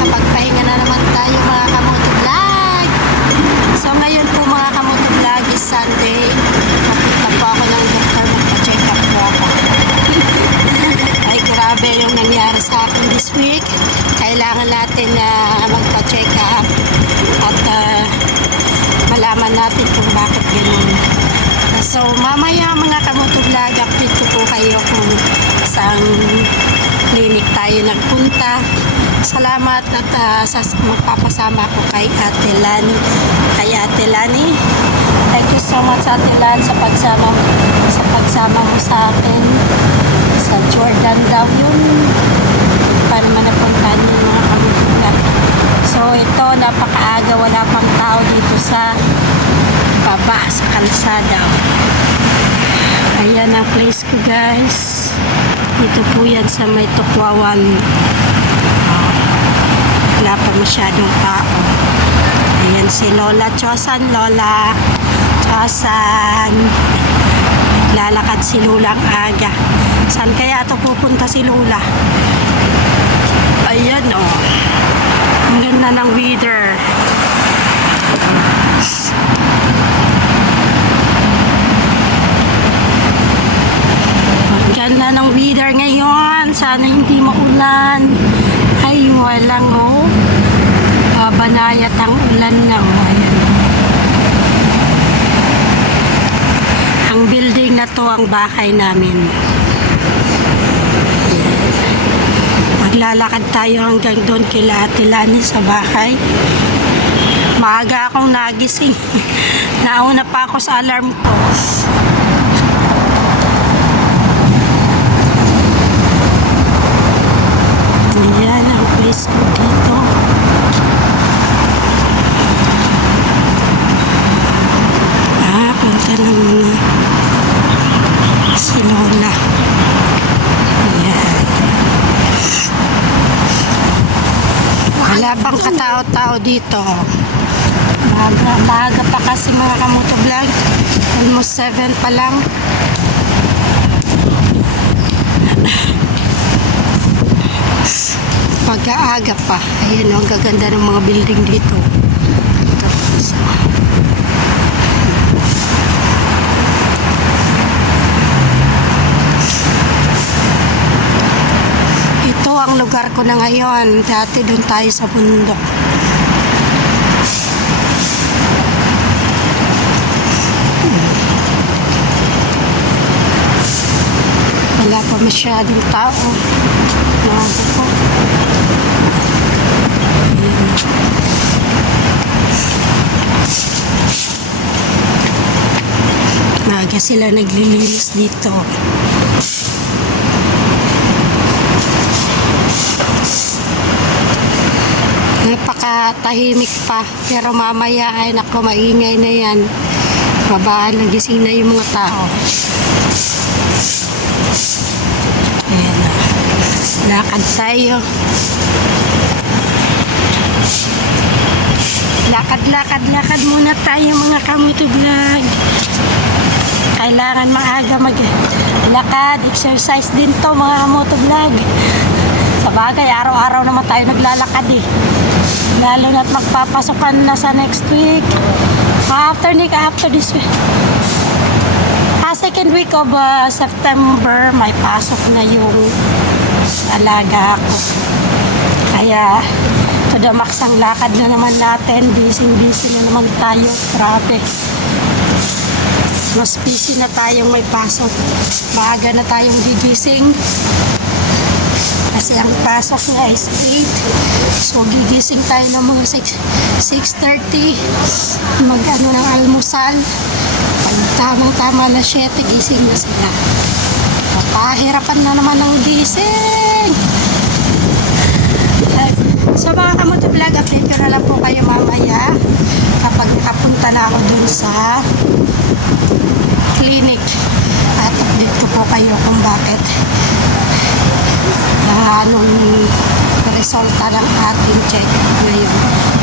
Nakapagpahinga na naman tayo mga kamotovlog. So ngayon po mga kamotovlog is Sunday. Papunta po ako ng doktor, magpa-check up po ako. Ay grabe yung nangyari sa akin this week. Kailangan natin na magpa-check up at malaman natin kung bakit ganun. So mamaya mga kamotovlog, update ko po kayo kung saan clinic tayo nagpunta. Salamat at magpapasama ko kay Ate Lani. Thank you so much Ate Lani sa pagsama mo sa akin sa Jordan daw yun. Para naman napuntahan yung mga kamutulat. So ito, napakaaga, wala pang tao dito sa baba sa kalsada. Ayan ang place ko guys. Dito po yan sa may Tukwawan. Wala pa masyadong tao. Ayan si Lola Chosan. Lola Chosan. Lalakad si Lulang aga. Saan kaya ito pupunta si Lula? Ayan o. Ang ganda ng weather. Ang ganda ng weather ngayon. Sana hindi maulan. Ay, walang o. Banayat ang ulan na o. Ayan. Ang building na to ang bahay namin. Maglalakad tayo hanggang doon kila Ate Lani sa bahay. Maaga akong nagising. Nauna pa ako sa alarm ko. Ayan ang place ko dito. Punta ng mga si Lola. Ayan. Wala pang katao-tao dito. Maaga pa kasi mga kamotovlog. Almost 7 pa lang. Pag-aaga pa. Ayan, ang gaganda ng mga building dito. Tapos, ito ang lugar ko na ngayon. Dati doon tayo sa bundok. Wala pa masyadong tao. Maaga po. Maaga sila naglilinis dito. Napakatahimik pa. Pero mamaya ay naku, maingay na yan. Babaan, nagising na yung mga tao. Ayan na. Lakad tayo. Lakad muna tayo mga kamotovlog. Kailangan maaga maglakad. Exercise din to mga kamotovlog. Sa bagay, araw-araw naman tayo naglalakad eh. Lalo na't magpapasokan na sa next week. After this week. Second week of September, may pasok na yung alaga ko. Kaya, to the max ang lakad na naman natin. Busy na naman tayo. Grabe. Mas busy na tayong may pasok. Maaga na tayong gigising. Kasi ang pasok niya is 8. So, gigising tayo ng mga 6:30. Mag-ano ng almusal. Pag tamang-tama na 7, gising na sila. Papahirapan na naman ng gising. So, mga kamotovlog, update ko na lang po kayo mamaya kapag nakapunta na ako dun sa clinic. At update ko po kayo kung bakit anong resulta ng ating check-up ngayon.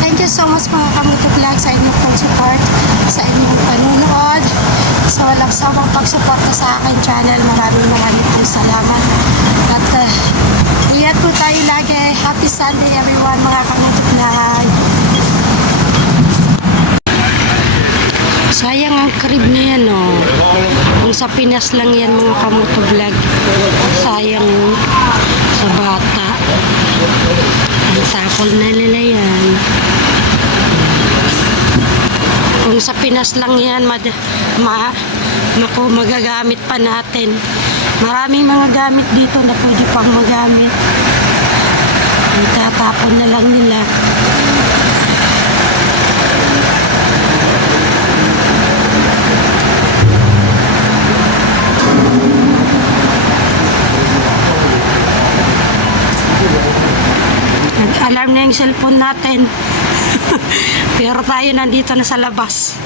Thank you so much mga kamotovlog sa inyong pag-support, sa inyong panunood, sa walang sawang pagsuporta sa aking channel. Maraming pong salamat. At ingat po tayo lagi. Happy Sunday. Sunday everyone mga kamotovlog. Sayang ang crib na yan, oh. Kung sa Pinas lang yan mga kamotovlog. Sayang sa bata. Ang sakol na nila yan. Kung sa Pinas lang yan, magagamit pa natin. Maraming mga gamit dito na pwede pang magamit. Itatapon na lang nila. Nag-alarm na yung cellphone natin. Pero tayo nandito na sa labas.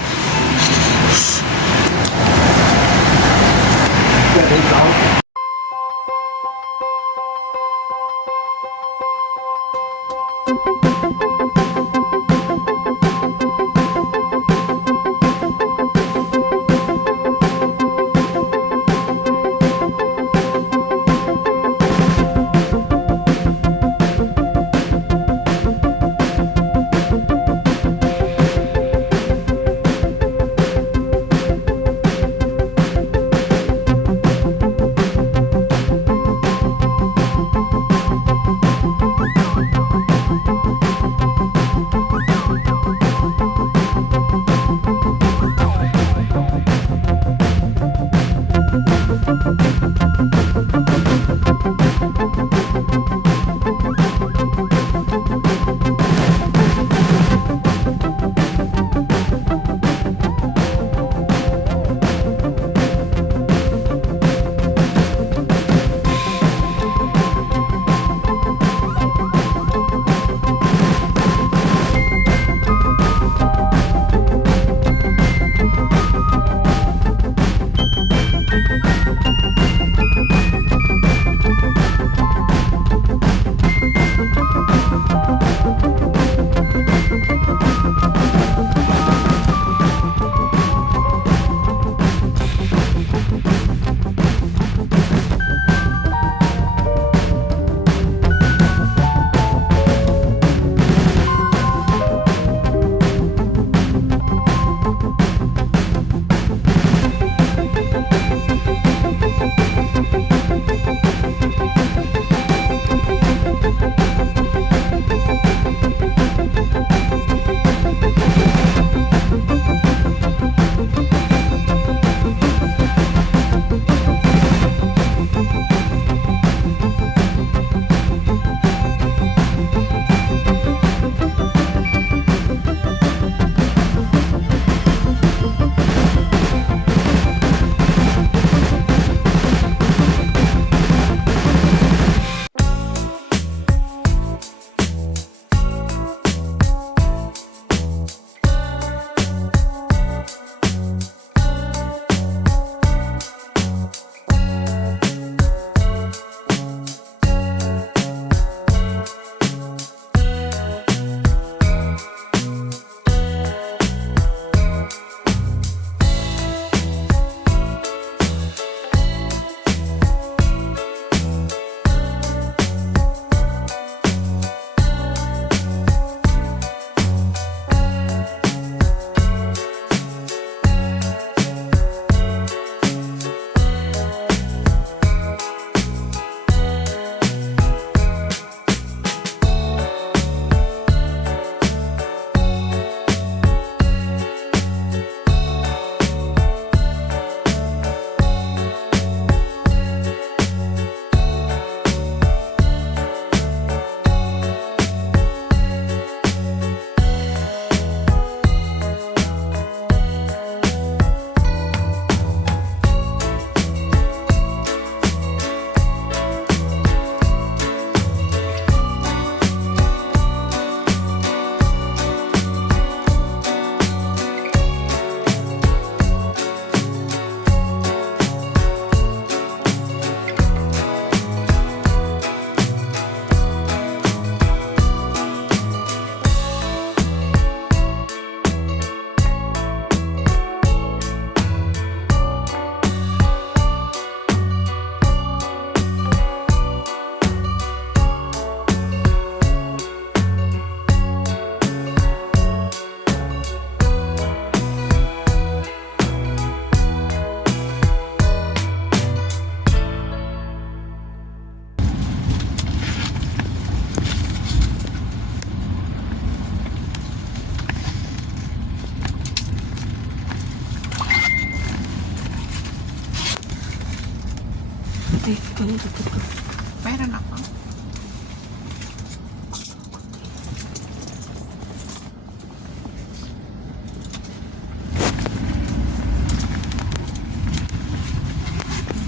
Mayroon ako.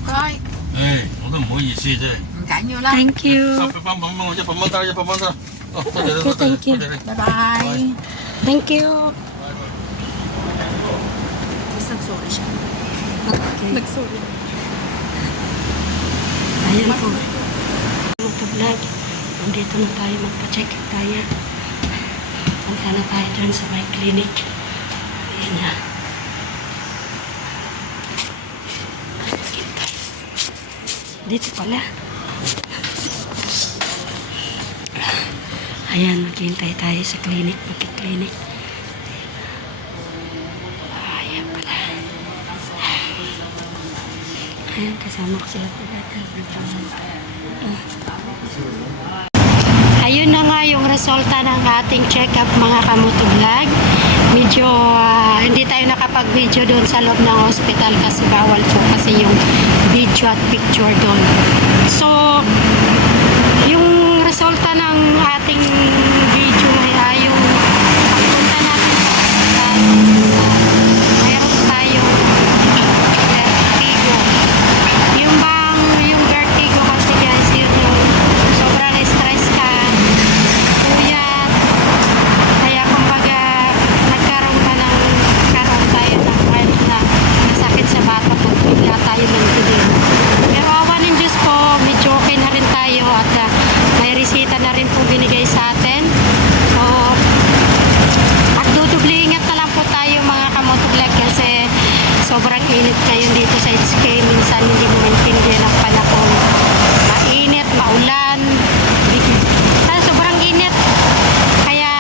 Coi, 哎，我都唔好意思啫。 唔緊要啦。 Thank you. 幫我100蚊得，100蚊得。哦，多謝你，多謝你， Thank you. 多謝你。拜拜。 Thank you. Nagsorry siya. Okay. Nagsorry. Ayan po. Motovlog. Nandito na tayo. Magpa-check up tayo. Punta na tayo dun sa my clinic. Ayan na. Dito pala. Ayan, maghintay tayo sa clinic. Magki-clinic. Ayan pala. Ayan, kasama ko sila. Ayun na nga yung resulta ng ating check-up mga kamotovlog. Medyo hindi tayo nakapag-video doon sa loob ng hospital kasi bawal po kasi yung video at picture doon. So, yung resulta ng ating video ay yung pagpunta natin sa hospital. Mayroon tayong vertigo. Yung vertigo kasi guys, yun yung sobrang stress ka, puyat, kaya kumbaga nagkaroon tayo ng na sakit sa bata pag bigla tayo ng tilim. Pero awa ng Diyos po, medyo okay na rin tayo at may resita na rin po binigay sa atin. So, magdudubli ingat na lang po tayo mga kamotovlog kasi sobrang init ngayon dito sa HK. Minsan hindi mo maintindihan ang panahon. Mainit, maulan, sobrang init. Kaya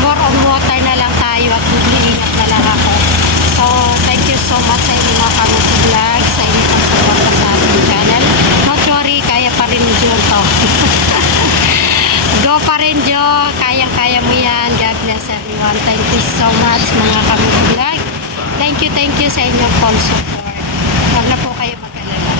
more on water na lang tayo at dubli ingat na lang ako. So, thank you so much sa inyo mga kamotovlog, sa inyo pang suporta sa ating channel. Not worry, kaya pa rin yun to. Go pa rin, Jo. Kayang-kaya mo yan. God bless everyone. Thank you so much mga kamotovlog. Thank you sa inyong full support. Huwag na po kayo mag-alala.